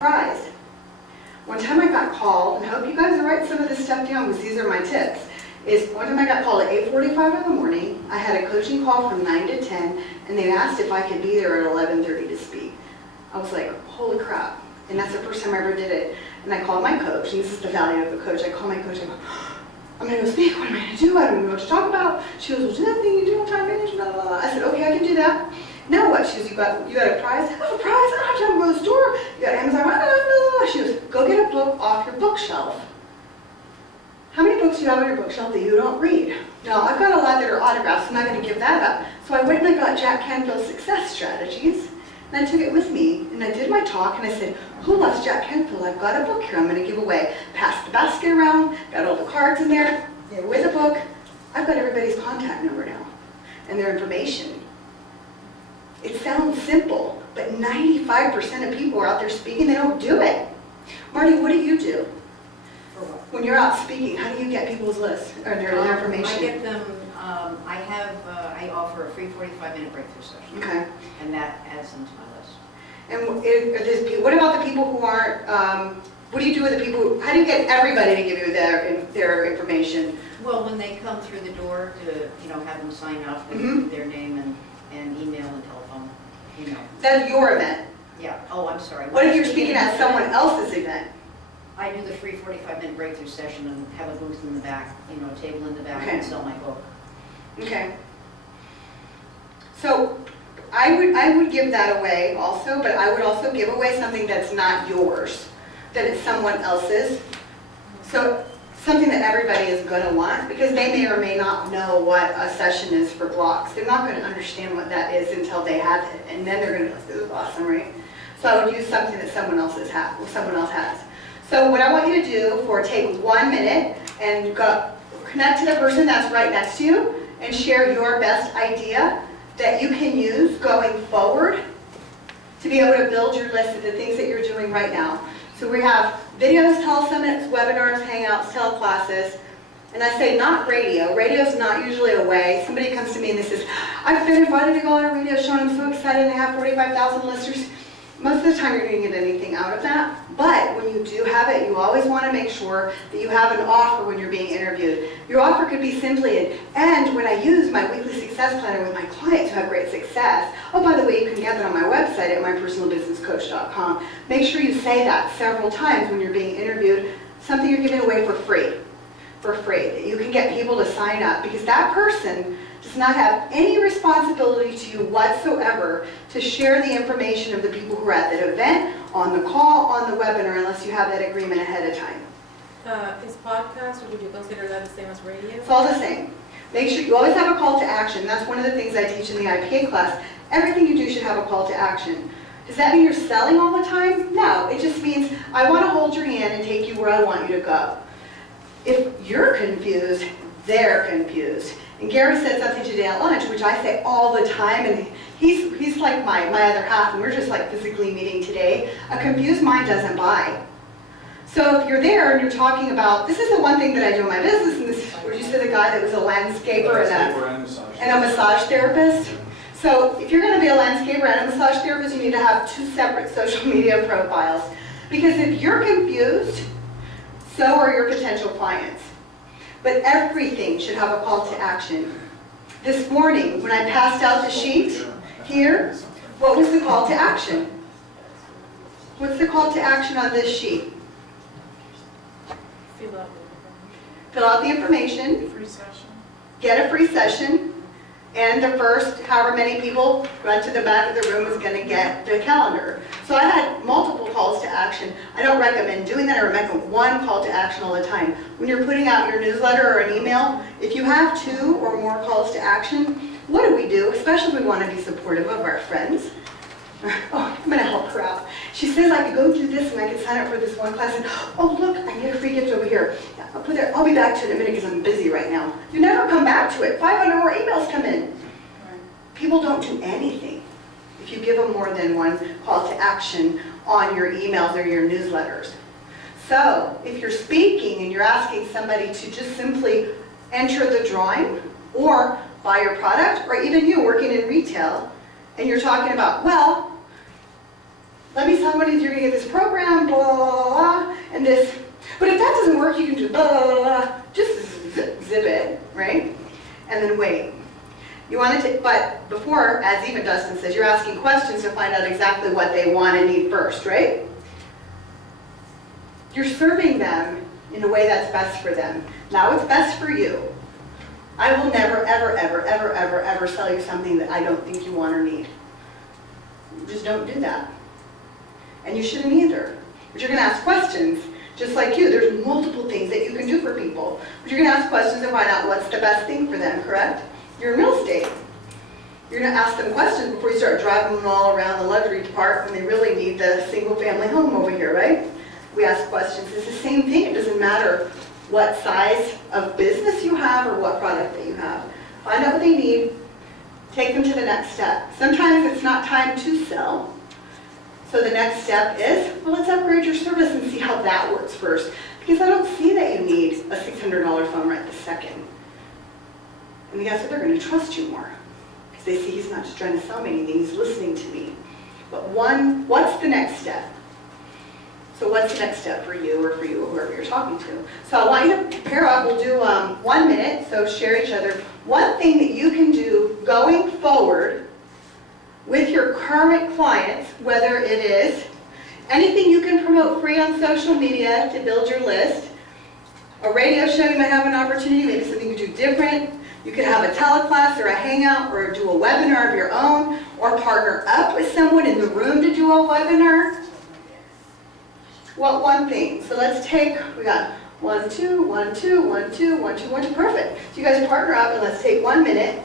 surprised. One time I got called, and I hope you guys write some of this stuff down because these are my tips, is one time I got called at 8:45 in the morning. I had a coaching call from 9 to 10, and they asked if I could be there at 11:30 to speak. I was like, holy crap. And that's the first time I ever did it. And I called my coach, and this is the value of a coach. I call my coach, I go, I'm going to go speak. What am I going to do? I don't know what to talk about. She goes, well, do that thing you do on time management, blah, blah, blah. I said, okay, I can do that. Now what? She goes, you got a prize? I have a prize? I don't have time to go to the store. You got Amazon? Blah, blah, blah. She goes, go get a book off your bookshelf. How many books do you have on your bookshelf that you don't read? No, I've got a lot that are autographs. I'm not going to give that up. So I went and I got Jack Canfield's Success Strategies, and I took it with me. And I did my talk, and I said, who loves Jack Canfield? I've got a book here I'm going to give away. Passed the basket around, got all the cards in there. They were with the book. I've got everybody's contact number now and their information. It sounds simple, but 95% of people are out there speaking, they don't do it. Marty, what do you do? For what? When you're out speaking, how do you get people's lists or their information? I get them, I offer a free 45-minute breakthrough session. Okay. And that adds them to my list. And what about the people who aren't, what do you do with the people, how do you get everybody to give you their information? Well, when they come through the door to, have them sign up with their name and email and telephone, That's your event. Yeah, oh, I'm sorry. What if you're speaking at someone else's event? I do the free 45-minute breakthrough session and have a booth in the back, a table in the back, Okay. and sell my book. Okay. So I would give that away also, but I would also give away something that's not yours, that it's someone else's. So something that everybody is going to want, because they may or may not know what a session is for blocks. They're not going to understand what that is until they have it, and then they're going to go, this is awesome, right? So I would use something that someone else has. So what I want you to do take 1 minute and connect to the person that's right next to you and share your best idea that you can use going forward to be able to build your list of the things that you're doing right now. So we have videos, telesummits, webinars, hangouts, teleclasses, and I say not radio. Radio's not usually a way. Somebody comes to me and they says, I've been invited to go on a radio show and I'm so excited and I have 45,000 listeners. Most of the time you're going to get anything out of that, but when you do have it, you always want to make sure that you have an offer when you're being interviewed. Your offer could be simply, and when I use my weekly success planner with my clients who have great success, oh, by the way, you can get that on my website at mypersonalbusinesscoach.com. Make sure you say that several times when you're being interviewed, something you're giving away for free, that you can get people to sign up, because that person does not have any responsibility to you whatsoever to share the information of the people who are at that event, on the call, on the webinar, unless you have that agreement ahead of time. Is podcast, or would you consider that the same as radio? It's all the same. Make sure you always have a call to action. That's one of the things I teach in the IPA class. Everything you do should have a call to action. Does that mean you're selling all the time? No, it just means I want to hold your hand and take you where I want you to go. If you're confused, they're confused. And Gary said something today at lunch, which I say all the time, and he's like my other half, and we're just like physically meeting today. A confused mind doesn't buy. So if you're there and you're talking about, this is the one thing that I do in my business, and this is where you said the guy that was a landscaper and a massage therapist. So if you're going to be a landscaper and a massage therapist, you need to have 2 separate social media profiles. Because if you're confused, so are your potential clients. But everything should have a call to action. This morning, when I passed out the sheet here, what was the call to action? What's the call to action on this sheet? Fill out the information. Free session. Get a free session, and the first however many people run to the back of the room is going to get the calendar. So I've had multiple calls to action. I don't recommend doing that. I recommend one call to action all the time. When you're putting out your newsletter or an email, if you have 2 or more calls to action, what do? Especially if we want to be supportive of our friends. Oh, I'm going to help her out. She says I could go do this and I could sign up for this one class and, oh look, I can get a free gift over here. Yeah, I'll be back to it in a minute because I'm busy right now. You never come back to it. 500 more emails come in. People don't do anything if you give them more than one call to action on your emails or your newsletters. So if you're speaking and you're asking somebody to just simply enter the drawing or buy your product, or even you working in retail, and you're talking about, well, let me tell you you're gonna get this program, blah, blah, blah, blah, and this. But if that doesn't work, you can do blah, blah, blah, blah. Just zip it, right? And then wait. You want to, but before, as even Dustin says, you're asking questions to find out exactly what they want and need first, right? You're serving them in a way that's best for them. Now it's best for you. I will never, ever, ever, ever, ever, ever sell you something that I don't think you want or need. Just don't do that. And you shouldn't either. But you're going to ask questions, just like you. There's multiple things that you can do for people. But you're going to ask questions to find out what's the best thing for them, correct? You're in real estate. You're going to ask them questions before you start driving them all around the luxury part when they really need the single-family home over here, right? We ask questions. It's the same thing. It doesn't matter what size of business you have or what product that you have. Find out what they need. Take them to the next step. Sometimes it's not time to sell. So the next step is, well, let's upgrade your service and see how that works first. Because I don't see that you need a $600 phone right this second. And guess what? They're going to trust you more. Because they see he's not just trying to sell me anything, he's listening to me. But what's the next step? So what's the next step for you or whoever you're talking to? So I want you to pair up. We'll do 1 minute, so share each other. One thing that you can do going forward with your current clients, whether it is anything you can promote free on social media to build your list, a radio show you might have an opportunity, maybe something you do different. You could have a teleclass or a hangout or do a webinar of your own or partner up with someone in the room to do a webinar. Well, one thing. So let's take, we got 1, 2, 1, 2, 1, 2, 1, 2, 1, 2, perfect. So you guys partner up and let's take 1 minute